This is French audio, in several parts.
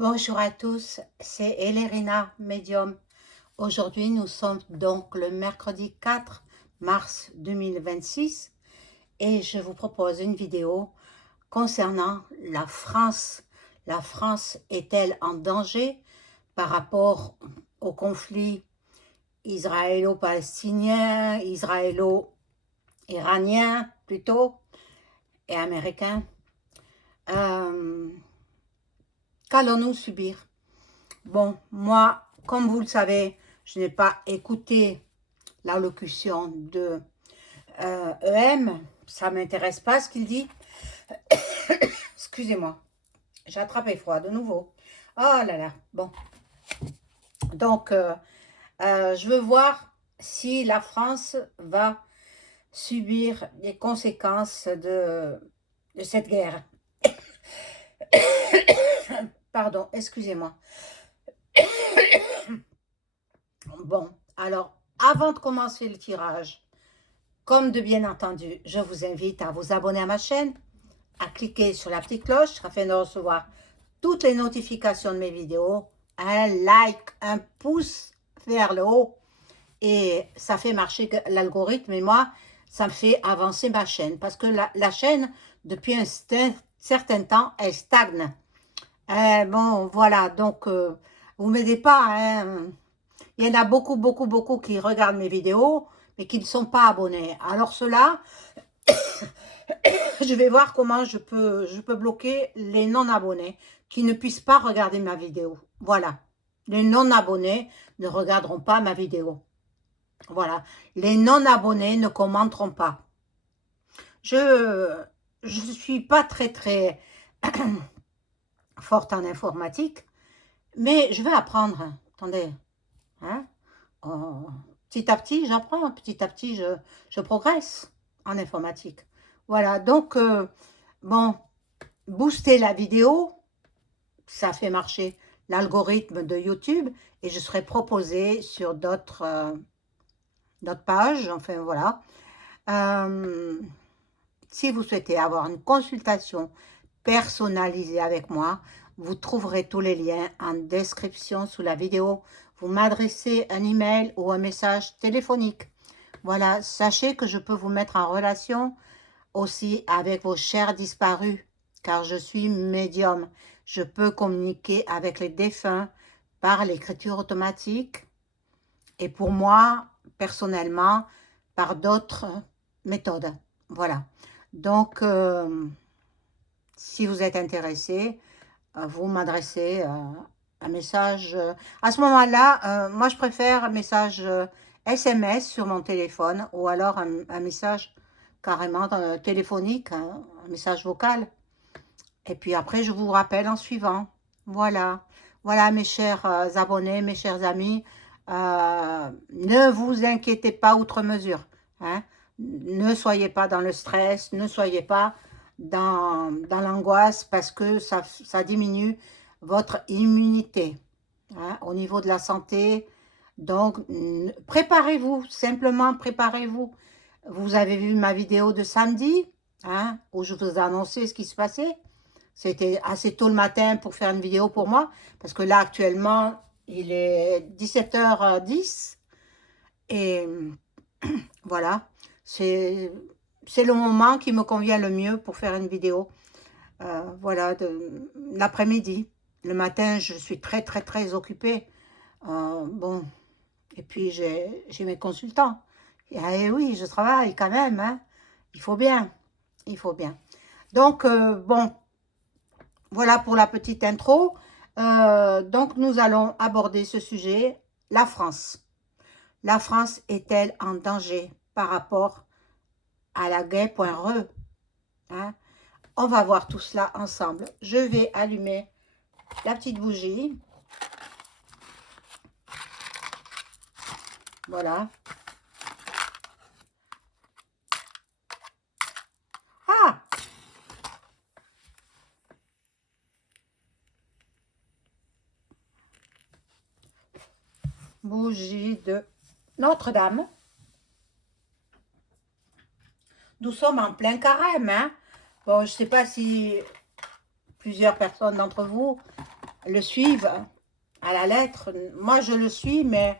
Bonjour à tous, c'est Elérina, médium. Aujourd'hui, nous sommes donc le mercredi 4 mars 2026 et je vous propose une vidéo concernant la France. La France est-elle en danger par rapport au conflit israélo-palestinien, israélo-iranien plutôt, et américain? Euh, Qu'allons-nous subir? Bon, moi, comme vous le savez, je n'ai pas écouté l'allocution de EM. Ça ne m'intéresse pas ce qu'il dit. Excusez-moi, j'ai attrapé froid de nouveau. Oh là là, bon. Donc, je veux voir si la France va subir les conséquences de cette guerre. Pardon, excusez-moi. Bon, alors, avant de commencer le tirage, comme de bien entendu, je vous invite à vous abonner à ma chaîne, à cliquer sur la petite cloche afin de recevoir toutes les notifications de mes vidéos, un like, un pouce vers le haut, et ça fait marcher l'algorithme et moi, ça me fait avancer ma chaîne, parce que la chaîne, depuis un certain temps, elle stagne. Bon, voilà, donc, vous ne m'aidez pas, hein. Il y en a beaucoup qui regardent mes vidéos, mais qui ne sont pas abonnés. Alors ceux-là, je vais voir comment je peux bloquer les non-abonnés qui ne puissent pas regarder ma vidéo. Voilà. Les non-abonnés ne regarderont pas ma vidéo. Voilà. Les non-abonnés ne commenteront pas. Je suis pas très forte en informatique, mais je vais apprendre. Attendez. Hein? Oh, petit à petit, j'apprends. Petit à petit, je progresse en informatique. Voilà. Donc, bon, booster la vidéo, ça fait marcher l'algorithme de YouTube et je serai proposée sur d'autres pages, enfin voilà. Si vous souhaitez avoir une consultation personnalisée avec moi, vous trouverez tous les liens en description sous la vidéo. Vous m'adressez un email ou un message téléphonique. Voilà, sachez que je peux vous mettre en relation aussi avec vos chers disparus, car je suis médium. Je peux communiquer avec les défunts par l'écriture automatique et pour moi, personnellement, par d'autres méthodes. Voilà. Donc, si vous êtes intéressé, vous m'adressez un message. À ce moment-là, moi, je préfère un message SMS sur mon téléphone ou alors un message carrément téléphonique, hein, un message vocal. Et puis après, je vous rappelle en suivant. Voilà. Voilà, mes chers abonnés, mes chers amis. Ne vous inquiétez pas outre mesure. Hein. Ne soyez pas dans le stress, ne soyez pas dans l'angoisse parce que ça diminue votre immunité hein, au niveau de la santé. Donc, préparez-vous, simplement préparez-vous. Vous avez vu ma vidéo de samedi, hein, où je vous ai annoncé ce qui se passait. C'était assez tôt le matin pour faire une vidéo pour moi, parce que là, actuellement, il est 17h10. Et voilà, c'est le moment qui me convient le mieux pour faire une vidéo. Voilà, l'après-midi. Le matin, je suis très occupée. Bon, et puis j'ai mes consultants. Et oui, je travaille quand même, hein. Il faut bien, il faut bien. Donc, bon, voilà pour la petite intro. Donc, nous allons aborder ce sujet, la France. La France est-elle en danger par rapport à la guerre.re hein? On va voir tout cela ensemble. Je vais allumer la petite bougie. Voilà. Ah! Bougie de Notre-Dame. Nous sommes en plein carême, hein? Bon, je ne sais pas si plusieurs personnes d'entre vous le suivent à la lettre. Moi, je le suis, mais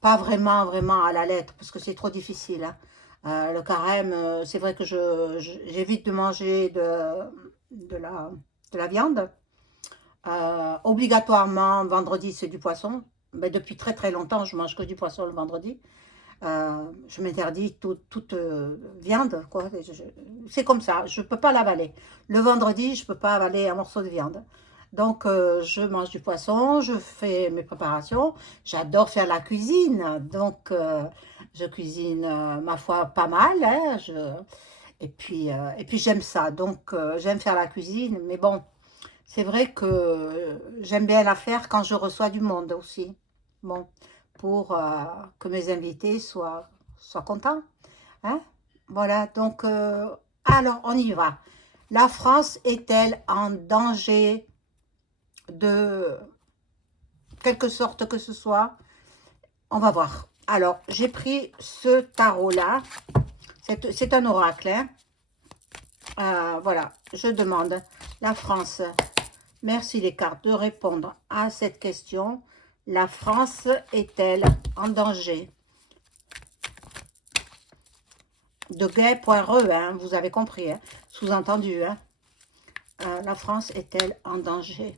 pas vraiment, vraiment à la lettre, parce que c'est trop difficile, hein. Le carême, c'est vrai que j'évite de manger de la, de la viande. Obligatoirement, vendredi, c'est du poisson. Mais depuis très très longtemps, je mange que du poisson le vendredi. Je m'interdis toute viande, quoi. C'est comme ça, je ne peux pas l'avaler. Le vendredi, je ne peux pas avaler un morceau de viande. Donc, je mange du poisson, je fais mes préparations. J'adore faire la cuisine. Donc, je cuisine, ma foi, pas mal, hein. Et puis j'aime ça. Donc, j'aime faire la cuisine. Mais bon, c'est vrai que j'aime bien la faire quand je reçois du monde aussi. Bon, pour que mes invités soient contents, hein? Voilà, donc, alors on y va. La France est-elle en danger de quelque sorte que ce soit? On va voir. Alors, j'ai pris ce tarot-là. C'est un oracle, hein? Voilà, je demande la France. Merci les cartes de répondre à cette question. La France est-elle en danger de guerre.re, hein, vous avez compris, hein, sous-entendu. Hein. La France est-elle en danger?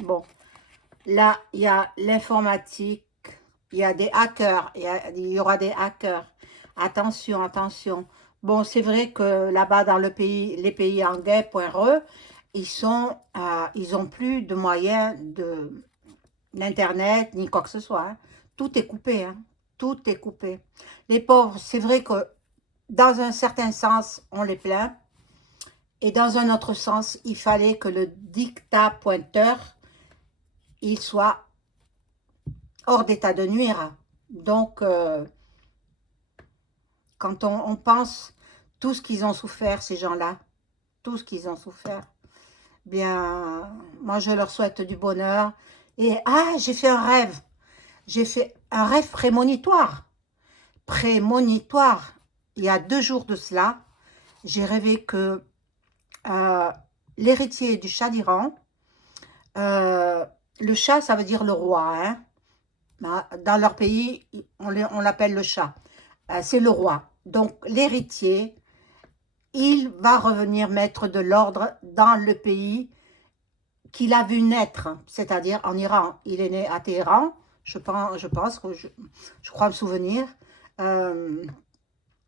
Bon, là, il y a l'informatique, il y a des hackers, il y aura des hackers. Attention, attention. Bon, c'est vrai que là-bas dans le pays, les pays en guerre.re, ils ont plus de moyens d'internet ni quoi que ce soit. Hein. Tout est coupé, hein. Tout est coupé. Les pauvres, c'est vrai que dans un certain sens, on les plaint. Et dans un autre sens, il fallait que le dictat pointeur, il soit hors d'état de nuire. Donc, quand on pense tout ce qu'ils ont souffert, ces gens-là, tout ce qu'ils ont souffert, bien, moi, je leur souhaite du bonheur. Et, j'ai fait un rêve. J'ai fait un rêve prémonitoire. Prémonitoire. Il y a 2 jours de cela, j'ai rêvé que l'héritier du Shah d'Iran, le Shah, ça veut dire le roi, hein. Dans leur pays, on l'appelle le Shah. C'est le roi. Donc, l'héritier, il va revenir mettre de l'ordre dans le pays qu'il a vu naître, c'est-à-dire en Iran. Il est né à Téhéran, je pense que je crois me souvenir.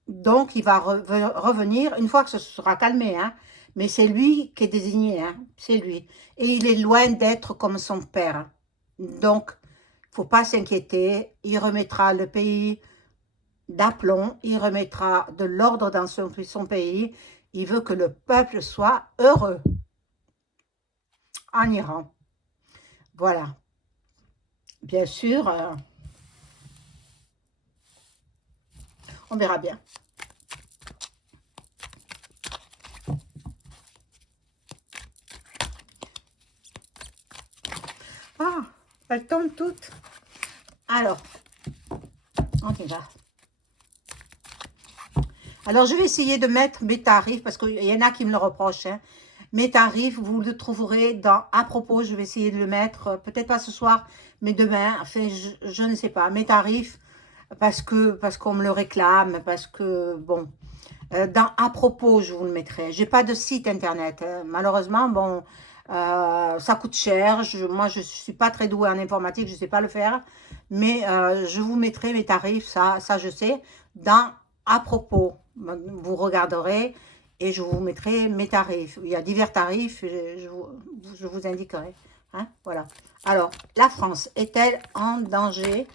Donc, il va revenir une fois que ce sera calmé, hein. Mais c'est lui qui est désigné, hein. C'est lui. Et il est loin d'être comme son père. Donc, il ne faut pas s'inquiéter. Il remettra le pays d'aplomb. Il remettra de l'ordre dans son pays. Il veut que le peuple soit heureux en Iran. Voilà. Bien sûr, on verra bien. Ah, elles tombent toutes. Alors, on y va. Alors, je vais essayer de mettre mes tarifs, parce qu'il y en a qui me le reprochent. Hein. Mes tarifs, vous le trouverez dans « À propos », je vais essayer de le mettre, peut-être pas ce soir, mais demain. Enfin, je ne sais pas. Mes tarifs, parce qu'on me le réclame, parce que, bon, dans « À propos », je vous le mettrai. J'ai pas de site internet. Hein. Malheureusement, bon, ça coûte cher. Moi, je suis pas très douée en informatique, je sais pas le faire. Mais je vous mettrai mes tarifs, ça je sais, dans « À propos ». Vous regarderez et je vous mettrai mes tarifs. Il y a divers tarifs, je vous indiquerai. Hein, voilà. Alors, la France est-elle en danger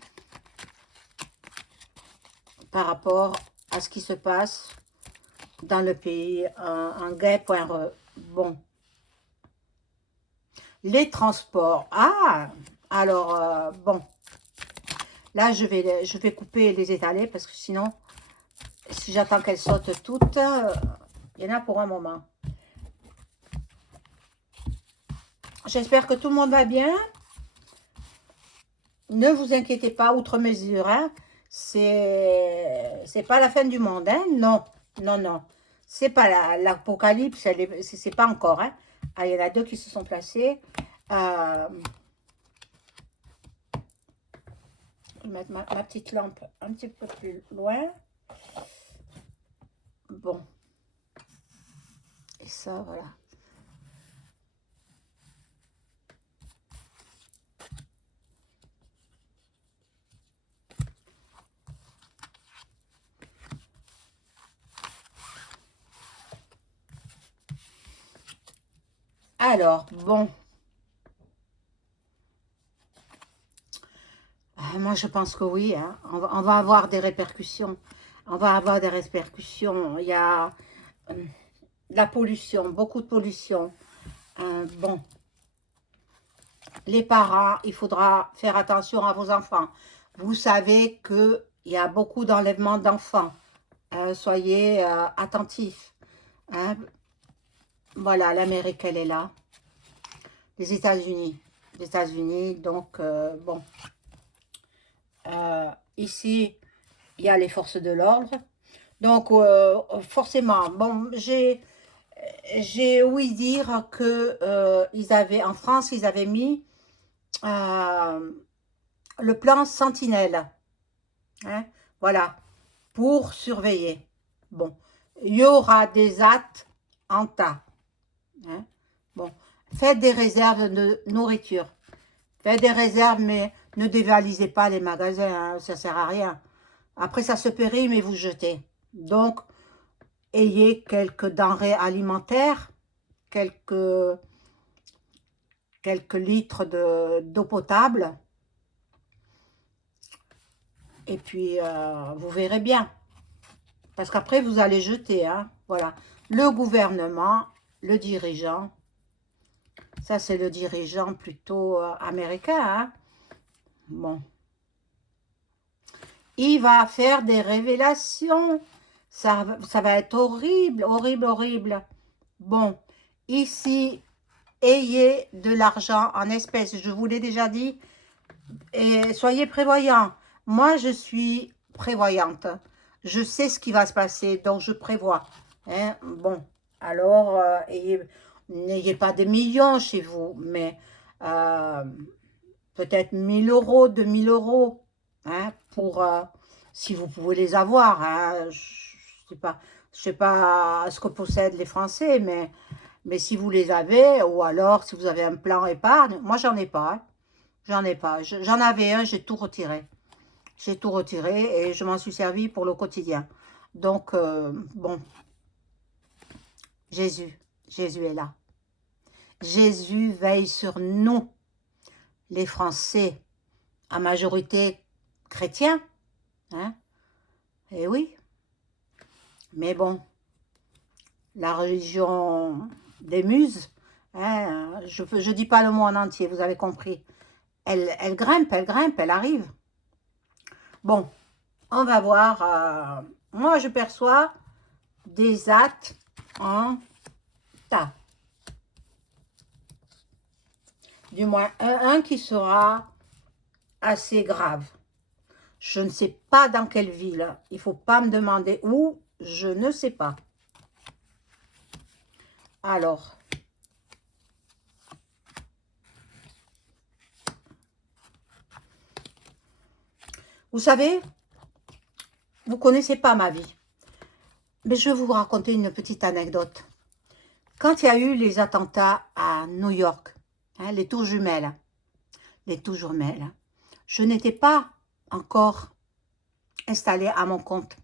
par rapport à ce qui se passe dans le pays en guerre.re? Bon. Les transports. Alors, bon. Là, je vais couper les étalés parce que sinon, si j'attends qu'elles sautent toutes, il y en a pour un moment. J'espère que tout le monde va bien. Ne vous inquiétez pas, outre mesure. Hein. C'est pas la fin du monde. Hein. Non, non, non. C'est pas l'apocalypse, c'est pas encore. Hein. Ah, il y en a deux qui se sont placés. Je vais mettre ma petite lampe un petit peu plus loin. Bon. Et ça, voilà. Alors, bon. Moi, je pense que oui. Hein. On va avoir des répercussions. On va avoir des répercussions. Il y a de la pollution, beaucoup de pollution. Bon, les parents, il faudra faire attention à vos enfants. Vous savez qu'il y a beaucoup d'enlèvements d'enfants. Soyez attentifs. Hein. Voilà, l'Amérique, elle est là. Les États-Unis. Les États-Unis, donc, bon. Ici, il y a les forces de l'ordre. Donc, forcément, bon, j'ai ouï dire que ils avaient, en France, ils avaient mis le plan Sentinelle. Hein, voilà, pour surveiller. Bon, il y aura des actes en tas. Hein, bon, faites des réserves de nourriture. Faites des réserves, mais ne dévalisez pas les magasins, hein, ça sert à rien. Après, ça se périme et vous jetez. Donc, ayez quelques denrées alimentaires, quelques litres d'eau potable, et puis vous verrez bien. Parce qu'après, vous allez jeter. Hein, voilà. Le gouvernement, le dirigeant, ça c'est le dirigeant plutôt américain. Hein, bon. Il va faire des révélations. Ça va être horrible, horrible, horrible. Bon, ici, ayez de l'argent en espèces. Je vous l'ai déjà dit. Et soyez prévoyants. Moi, je suis prévoyante. Je sais ce qui va se passer, donc je prévois. Hein? Bon, alors, n'ayez pas des millions chez vous, mais peut-être 1000 euros, 2000 euros, hein, pour, si vous pouvez les avoir. Hein, je sais pas ce que possèdent les Français, mais si vous les avez, ou alors si vous avez un plan épargne, moi j'en ai pas. Hein, j'en ai pas. J'en avais un, j'ai tout retiré. J'ai tout retiré et je m'en suis servi pour le quotidien. Donc, bon, Jésus est là. Jésus veille sur nous, les Français, à majorité chrétiens. Hein? Et oui, mais bon, la religion des muses, hein, je dis pas le mot en entier, vous avez compris. Elle grimpe, elle arrive. Bon, on va voir. Moi, je perçois des actes en tas. Du moins, un qui sera assez grave. Je ne sais pas dans quelle ville. Il ne faut pas me demander où. Je ne sais pas. Alors. Vous savez, vous ne connaissez pas ma vie. Mais je vais vous raconter une petite anecdote. Quand il y a eu les attentats à New York, hein, les tours jumelles, je n'étais pas encore installée à mon compte.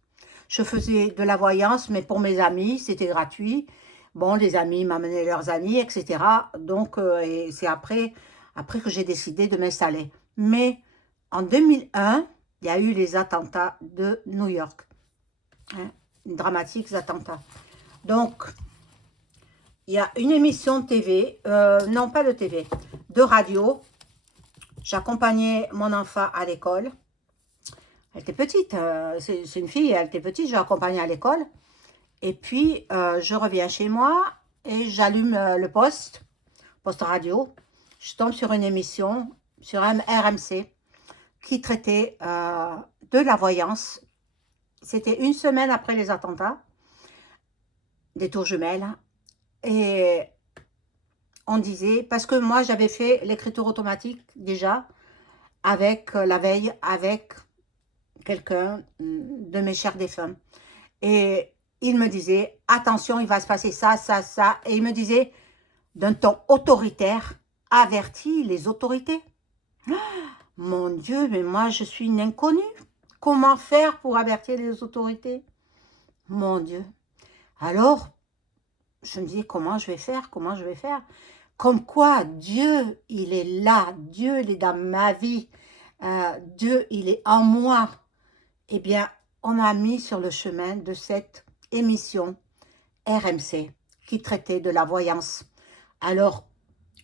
Je faisais de la voyance, mais pour mes amis, c'était gratuit. Bon, les amis m'amenaient leurs amis, etc. Donc, et c'est après que j'ai décidé de m'installer. Mais en 2001, il y a eu les attentats de New York. Hein, dramatiques attentats. Donc, il y a une émission de TV, non pas de TV, de radio. J'accompagnais mon enfant à l'école. Elle était petite, c'est une fille, elle était petite, je l'accompagnais à l'école. Et puis, je reviens chez moi et j'allume le poste radio. Je tombe sur une émission, sur un RMC, qui traitait de la voyance. C'était une semaine après les attentats. des tours jumelles. Et on disait, parce que moi j'avais fait l'écriture automatique déjà, avec la veille, avec quelqu'un de mes chers défunts. Et il me disait, attention, il va se passer ça, ça, ça. Et il me disait, d'un ton autoritaire, avertis les autorités. Mon Dieu, mais moi je suis une inconnue. Comment faire pour avertir les autorités? Mon Dieu. Alors, je me dis, comment je vais faire? Comment je vais faire? Comme quoi, Dieu, il est là. Dieu, il est dans ma vie. Dieu, il est en moi. Eh bien, on m'a mis sur le chemin de cette émission RMC qui traitait de la voyance. Alors,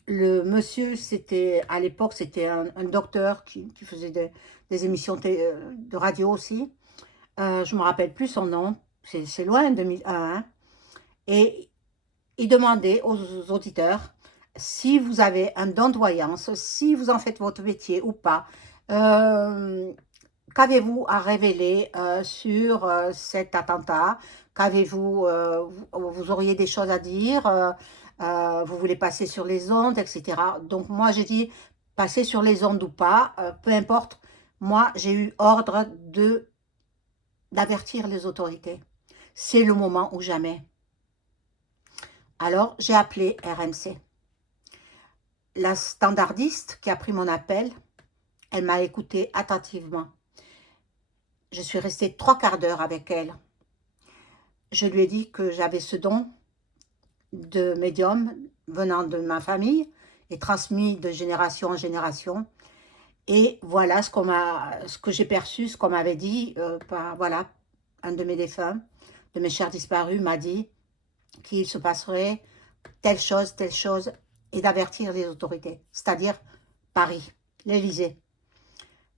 le monsieur, c'était à l'époque, c'était un docteur qui faisait des émissions de radio aussi. Je ne me rappelle plus son nom, c'est loin, 2001. Hein. Et il demandait aux auditeurs si vous avez un don de voyance, si vous en faites votre métier ou pas. Qu'avez-vous à révéler sur cet attentat? Qu'avez-vous, vous auriez des choses à dire, vous voulez passer sur les ondes, etc. Donc moi j'ai dit, passer sur les ondes ou pas, peu importe, moi j'ai eu ordre d'avertir les autorités. C'est le moment ou jamais. Alors j'ai appelé RMC. La standardiste qui a pris mon appel, elle m'a écouté attentivement. Je suis restée 3/4 d'heure avec elle. Je lui ai dit que j'avais ce don de médium venant de ma famille et transmis de génération en génération. Et voilà ce que j'ai perçu, ce qu'on m'avait dit par, voilà, un de mes défunts, de mes chers disparus, m'a dit qu'il se passerait telle chose, et d'avertir les autorités, c'est-à-dire Paris, l'Élysée.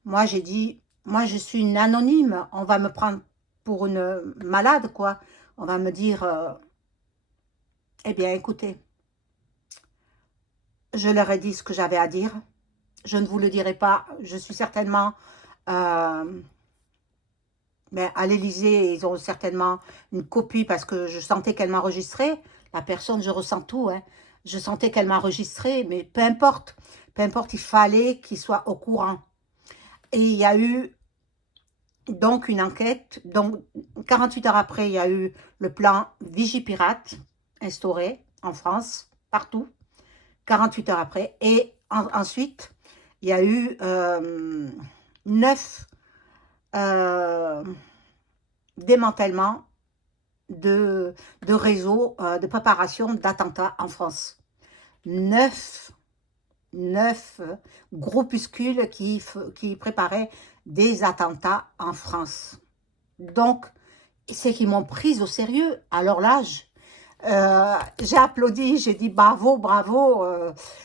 Moi, j'ai dit, moi, je suis une anonyme, on va me prendre pour une malade, quoi. On va me dire, eh bien, écoutez, je leur ai dit ce que j'avais à dire. Je ne vous le dirai pas, je suis certainement... mais à l'Élysée, ils ont certainement une copie parce que je sentais qu'elle m'enregistrait. La personne, je ressens tout. Hein. Je sentais qu'elle m'enregistrait, mais peu importe, il fallait qu'il soit au courant. Et il y a eu donc une enquête. Donc 48 heures après, il y a eu le plan Vigipirate instauré en France, partout. 48 heures après. Et ensuite, il y a eu 9 démantèlements de réseaux de préparation d'attentats en France. 9 groupuscules qui préparaient des attentats en France. Donc, c'est qu'ils m'ont prise au sérieux. Alors là, j'ai applaudi, j'ai dit bravo, bravo.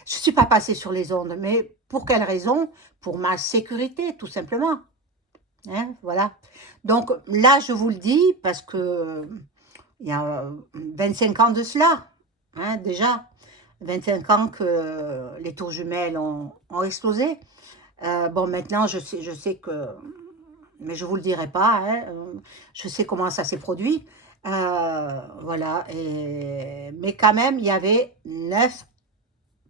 Je ne suis pas passée sur les ondes, mais pour quelle raison? Pour ma sécurité, tout simplement. Hein, voilà. Donc là, je vous le dis parce que il y a 25 ans de cela, hein, déjà. 25 ans que les tours jumelles ont explosé. Bon, maintenant, je sais que... Mais je ne vous le dirai pas. Hein, je sais comment ça s'est produit. Voilà. Mais quand même, il y avait 9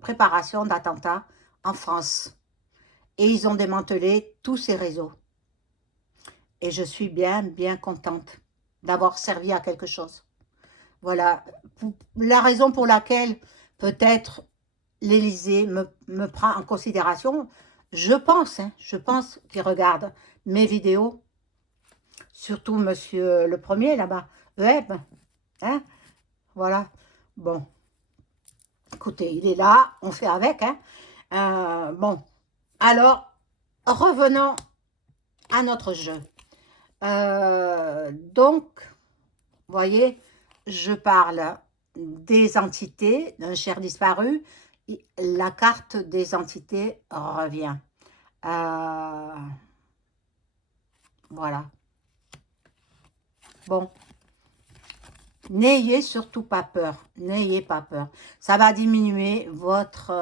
préparations d'attentats en France. Et ils ont démantelé tous ces réseaux. Et je suis bien contente d'avoir servi à quelque chose. Voilà. La raison pour laquelle peut-être l'Élysée me prend en considération, je pense qu'il regarde mes vidéos, surtout monsieur le premier là-bas, Web, hein, voilà, bon, écoutez, il est là, on fait avec, hein, bon, alors, revenons à notre jeu, donc, vous voyez, je parle des entités, d'un cher disparu, la carte des entités revient. Voilà. Bon. N'ayez surtout pas peur. N'ayez pas peur. Ça va diminuer votre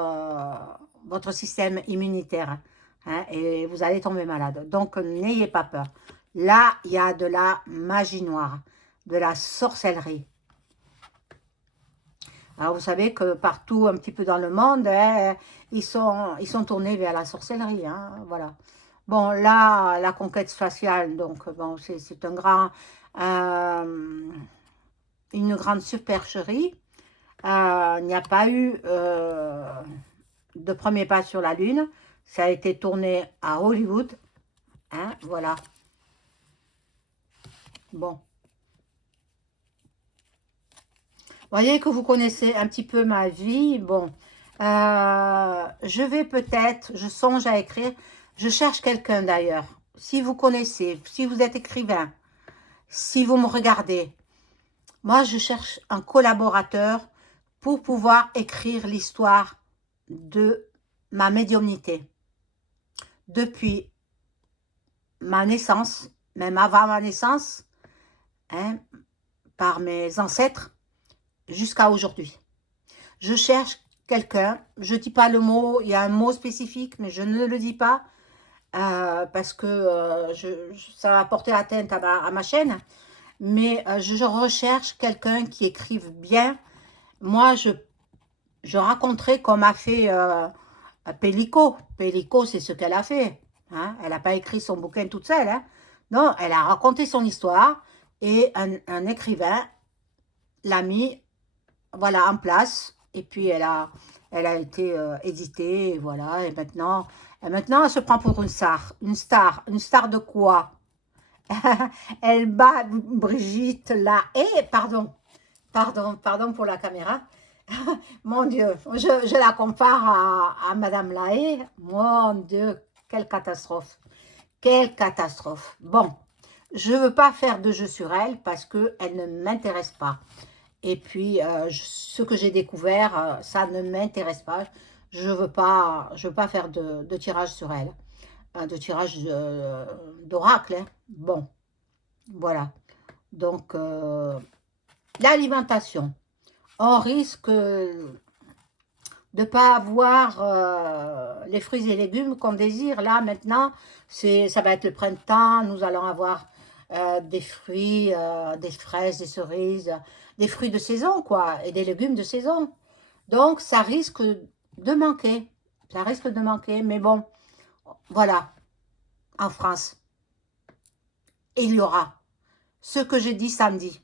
système immunitaire. Hein, et vous allez tomber malade. Donc, n'ayez pas peur. Là, il y a de la magie noire, de la sorcellerie. Alors, vous savez que partout, un petit peu dans le monde, hein, ils sont tournés vers la sorcellerie, hein, voilà. Bon, là, la conquête spatiale, donc, bon, c'est euh, une grande supercherie. Il n'y a pas eu de premier pas sur la Lune. Ça a été tourné à Hollywood, hein, voilà. Bon. Voyez que vous connaissez un petit peu ma vie. Bon, je vais peut-être, je songe à écrire, je cherche quelqu'un d'ailleurs. Si vous connaissez, si vous êtes écrivain, si vous me regardez, moi je cherche un collaborateur pour pouvoir écrire l'histoire de ma médiumnité. Depuis ma naissance, même avant ma naissance, hein, par mes ancêtres, jusqu'à aujourd'hui. Je cherche quelqu'un, je ne dis pas le mot, il y a un mot spécifique, mais je ne le dis pas parce que ça va porter atteinte à ma chaîne, mais je recherche quelqu'un qui écrive bien. Moi, je raconterai comme a fait Pellico. Pellico, c'est ce qu'elle a fait. Hein. Elle n'a pas écrit son bouquin toute seule. Hein. Non, elle a raconté son histoire et un écrivain l'a mis voilà, en place. Et puis, elle a été éditée, et voilà. Et maintenant, elle se prend pour une star. Une star. Une star de quoi? Elle bat Brigitte là. Et, pardon pour la caméra. Mon Dieu, je la compare à Madame Lahaye. Mon Dieu, quelle catastrophe. Quelle catastrophe. Bon, je ne veux pas faire de jeu sur elle parce qu'elle ne m'intéresse pas. Et puis, ce que j'ai découvert, ça ne m'intéresse pas. Je veux pas faire de tirage sur elle, de tirage d'oracle. Hein. Bon, voilà. Donc, l'alimentation. On risque de ne pas avoir les fruits et légumes qu'on désire. Là, maintenant, ça va être le printemps. Nous allons avoir des fruits, des fraises, des cerises, des fruits de saison, quoi, et des légumes de saison. Donc, ça risque de manquer. Ça risque de manquer, mais bon, voilà, en France, il y aura ce que j'ai dit samedi.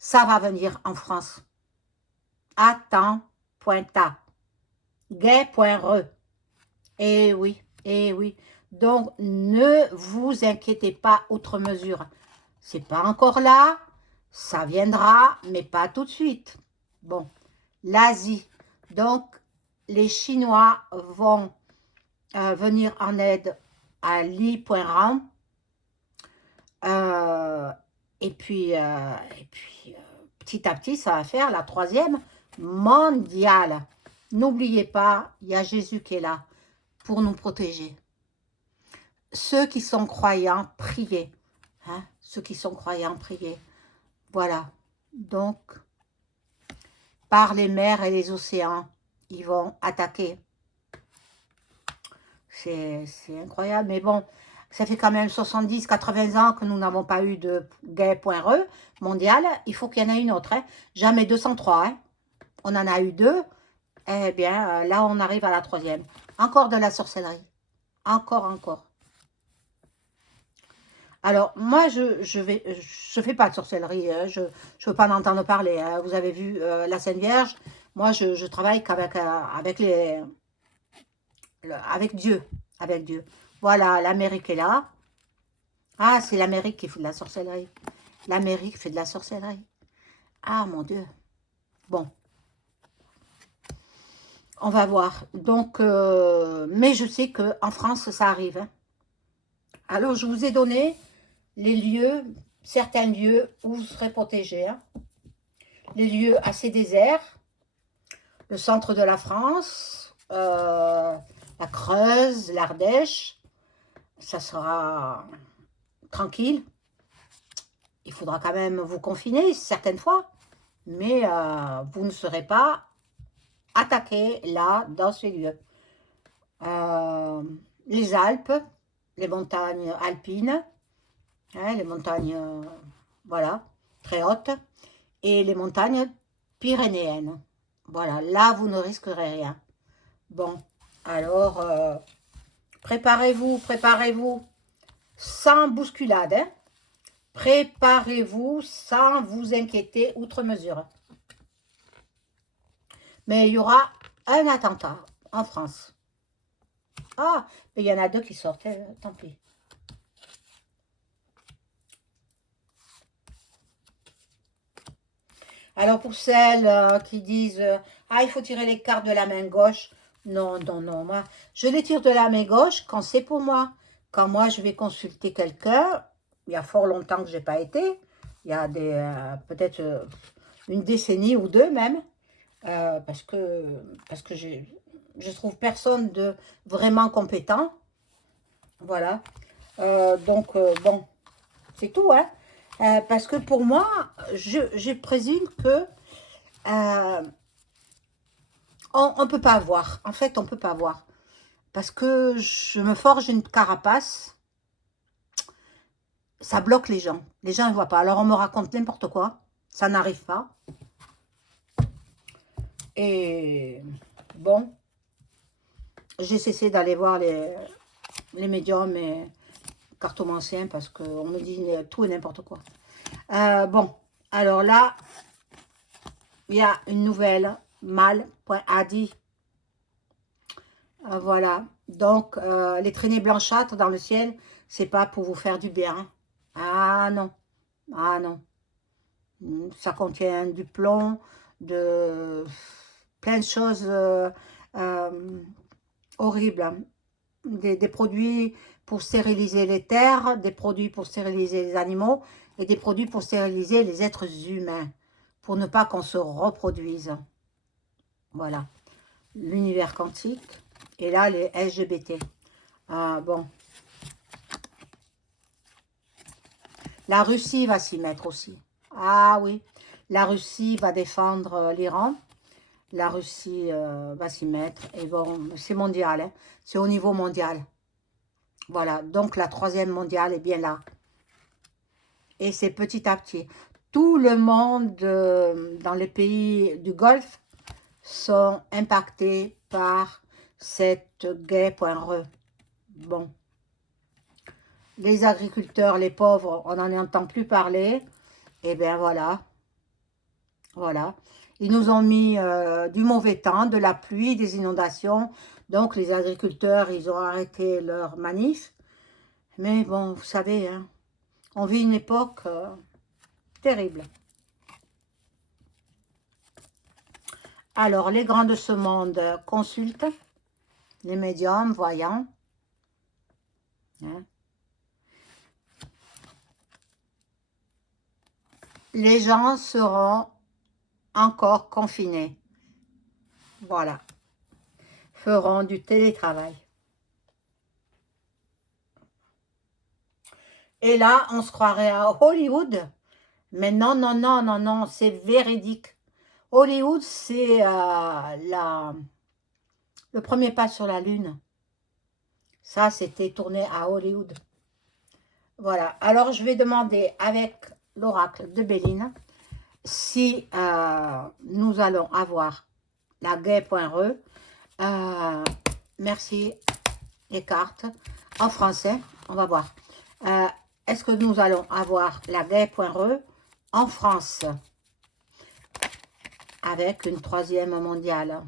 Ça va venir en France. Attends, pointa. Gay.re. Eh oui, eh oui. Donc, ne vous inquiétez pas outre mesure. C'est pas encore là, ça viendra, mais pas tout de suite. Bon, l'Asie. Donc, les Chinois vont venir en aide à Li.ram. Et puis, petit à petit, ça va faire la 3e mondiale. N'oubliez pas, il y a Jésus qui est là pour nous protéger. Ceux qui sont croyants, priez. Hein? Ceux qui sont croyants, priez. Voilà. Donc, par les mers et les océans, ils vont attaquer. C'est incroyable, mais bon, ça fait quand même 70-80 ans que nous n'avons pas eu de gay.re mondial. Il faut qu'il y en ait une autre. Hein. Jamais 203. Hein. On en a eu 2. Eh bien, là, on arrive à la 3e. Encore de la sorcellerie. Encore. Alors, moi, je fais pas de sorcellerie. Hein. Je ne veux pas en entendre parler. Hein. Vous avez vu la Sainte Vierge. Moi, je travaille qu'avec avec Dieu. Avec Dieu. Voilà, l'Amérique est là. Ah, c'est l'Amérique qui fait de la sorcellerie. L'Amérique fait de la sorcellerie. Ah, mon Dieu. Bon. On va voir. Donc, mais je sais qu'en France, ça arrive. Hein. Alors, je vous ai donné les lieux, certains lieux où vous serez protégés. Hein. Les lieux assez déserts. Le centre de la France. La Creuse, l'Ardèche. Ça sera tranquille. Il faudra quand même vous confiner certaines fois. Mais vous ne serez pas attaqué là, dans ces lieux. Les Alpes, les montagnes alpines, hein, les montagnes, voilà, très hautes, et les montagnes pyrénéennes. Voilà, là, vous ne risquerez rien. Bon, alors, préparez-vous, préparez-vous, sans bousculade, hein. Préparez-vous sans vous inquiéter outre mesure. Mais il y aura un attentat en France. Ah, mais il y en a deux qui sortent, hein, tant pis. Alors pour celles qui disent ah, il faut tirer les cartes de la main gauche. Non, non, non. Moi, je les tire de la main gauche quand c'est pour moi. Quand moi, je vais consulter quelqu'un, il y a fort longtemps que je n'ai pas été. Il y a peut-être une décennie ou deux même. Parce que je trouve personne de vraiment compétent. Voilà. Bon, c'est tout, hein. Parce que pour moi, je présume que on ne peut pas voir. En fait, on ne peut pas voir. Parce que je me forge une carapace, ça bloque les gens. Les gens ne voient pas. Alors, on me raconte n'importe quoi. Ça n'arrive pas. Et bon, j'ai cessé d'aller voir les médiums et cartomanciens parce qu'on me dit tout et n'importe quoi. Bon, alors là, il y a une nouvelle, mal.adi. Voilà, donc les traînées blanchâtres dans le ciel, c'est pas pour vous faire du bien. Ah non, ah non. Ça contient du plomb, de plein de choses euh, horribles, hein. Des produits pour stériliser les terres, des produits pour stériliser les animaux et des produits pour stériliser les êtres humains, pour ne pas qu'on se reproduise. Voilà, l'univers quantique et là les LGBT. Ah, bon, la Russie va s'y mettre aussi. Ah oui, la Russie va défendre l'Iran. La Russie va s'y mettre. Et bon, c'est mondial, hein. C'est au niveau mondial. Voilà, donc la troisième mondiale est bien là. Et c'est petit à petit. Tout le monde dans les pays du Golfe sont impactés par cette gay.re. Bon. Les agriculteurs, les pauvres, on n'en entend plus parler. Et bien voilà. Voilà. Ils nous ont mis du mauvais temps, de la pluie, des inondations. Donc les agriculteurs, ils ont arrêté leur manif. Mais bon, vous savez, hein, on vit une époque terrible. Alors, les grands de ce monde consultent les médiums, voyants. Hein. Les gens seront encore confinés. Voilà. Feront du télétravail. Et là, on se croirait à Hollywood. Mais non, non, non, non, non, c'est véridique. Hollywood, c'est le premier pas sur la Lune. Ça, c'était tourné à Hollywood. Voilà. Alors, je vais demander avec l'oracle de Béline si nous allons avoir la gay.re. Merci, les cartes. En français, on va voir. Est-ce que nous allons avoir la gay.re en France avec une troisième mondiale?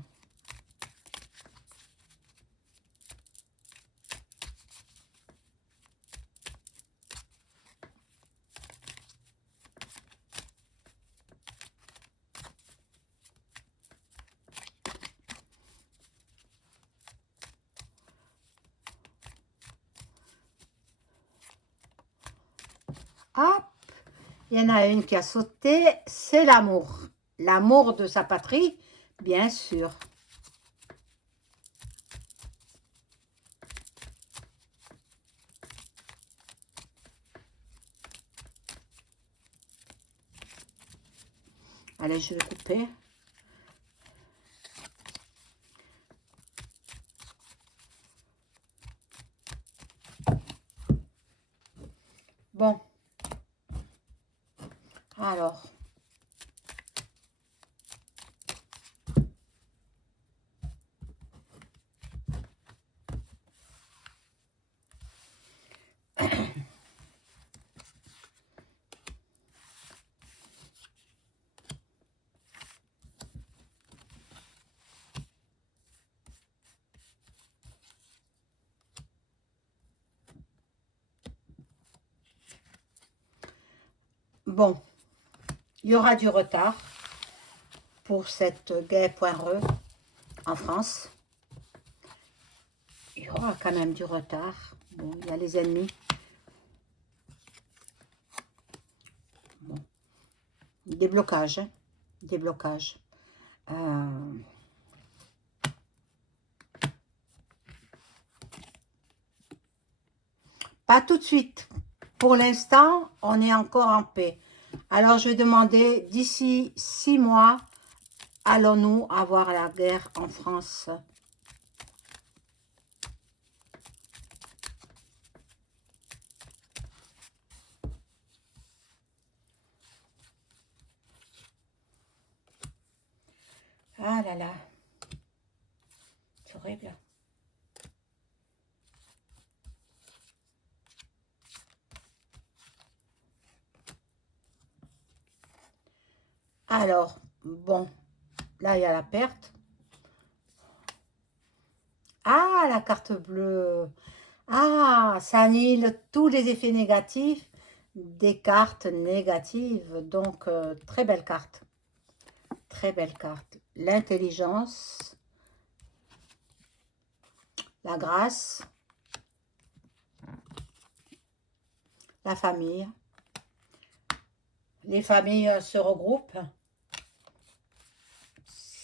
Hop, il y en a une qui a sauté, c'est l'amour. L'amour de sa patrie, bien sûr. Allez, je vais couper. Bon. Alors. bon, il y aura du retard pour cette guerre.re en France. Il y aura quand même du retard. Bon, il y a les ennemis. Bon. Des blocages. Hein. Des blocages. Pas tout de suite. Pour l'instant, on est encore en paix. Alors, je vais demander, d'ici 6 mois, allons-nous avoir la guerre en France? Ah là là. C'est horrible. Alors, bon, là, il y a la perte. Ah, la carte bleue. Ah, ça annule tous les effets négatifs des cartes négatives. Donc, très belle carte. Très belle carte. L'intelligence, la grâce, la famille. Les familles se regroupent.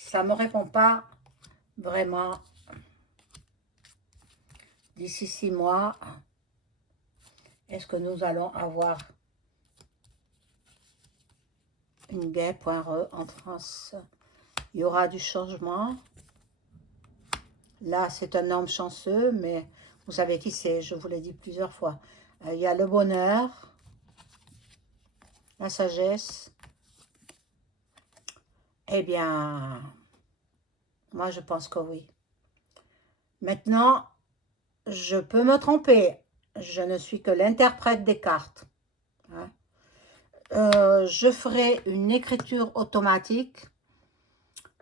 Ça ne me répond pas vraiment. D'ici 6 mois, est-ce que nous allons avoir une guerre.re en France? Il y aura du changement. Là, c'est un homme chanceux, mais vous savez qui c'est, je vous l'ai dit plusieurs fois. Il y a le bonheur, la sagesse. Eh bien, moi, je pense que oui. Maintenant, je peux me tromper. Je ne suis que l'interprète des cartes. Hein. Je ferai une écriture automatique,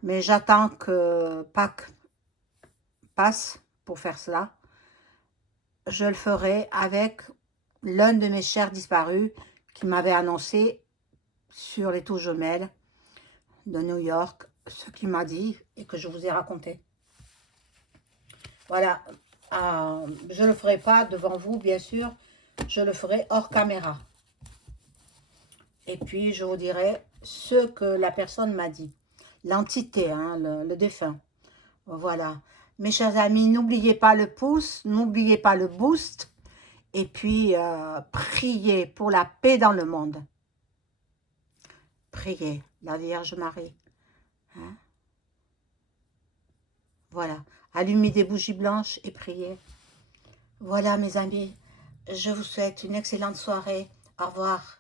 mais j'attends que Pâques passe pour faire cela. Je le ferai avec l'un de mes chers disparus qui m'avait annoncé sur les Tours Jumelles de New York ce qu'il m'a dit et que je vous ai raconté. Voilà, je ne le ferai pas devant vous, bien sûr, je le ferai hors caméra. Et puis, je vous dirai ce que la personne m'a dit. L'entité, hein, le défunt. Voilà. Mes chers amis, n'oubliez pas le pouce, n'oubliez pas le boost. Et puis, priez pour la paix dans le monde. Priez, la Vierge Marie. Hein? Voilà. Allumez des bougies blanches et priez. Voilà, mes amis. Je vous souhaite une excellente soirée. Au revoir.